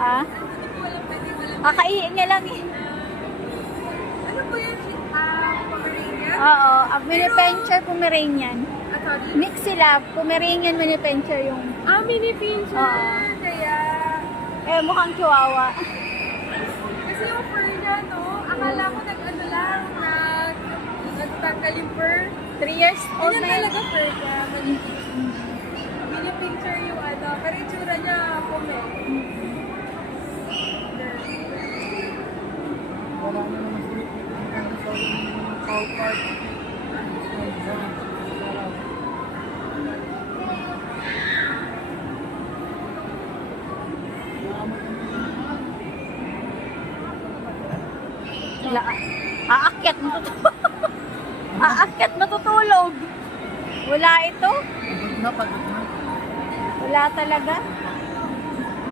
Ah? Hindi ko alam pwede walang... Kakaiin niya lang eh. Ano po yan? Pomeranian? Oo, ang mini pincher Pomeranian. Ah, sorry. Mix sila, Pomeranian mini pincher yung... Ah, mini pincher. Oo. Kaya... Eh, mukhang chihuahua. Kasi yung fur niya, no? Akala ko nag-ano lang, nagtanggal yung fur. 3 years old Ganyan na yun. talaga fur niya. Mini pincher yung ano. Pero yung tsura niya, pume. Wala na naman sa cow park. Wala. Aakyat, matutulog. Aakyat, matutulog. Wala ito. Pagod na. Wala talaga.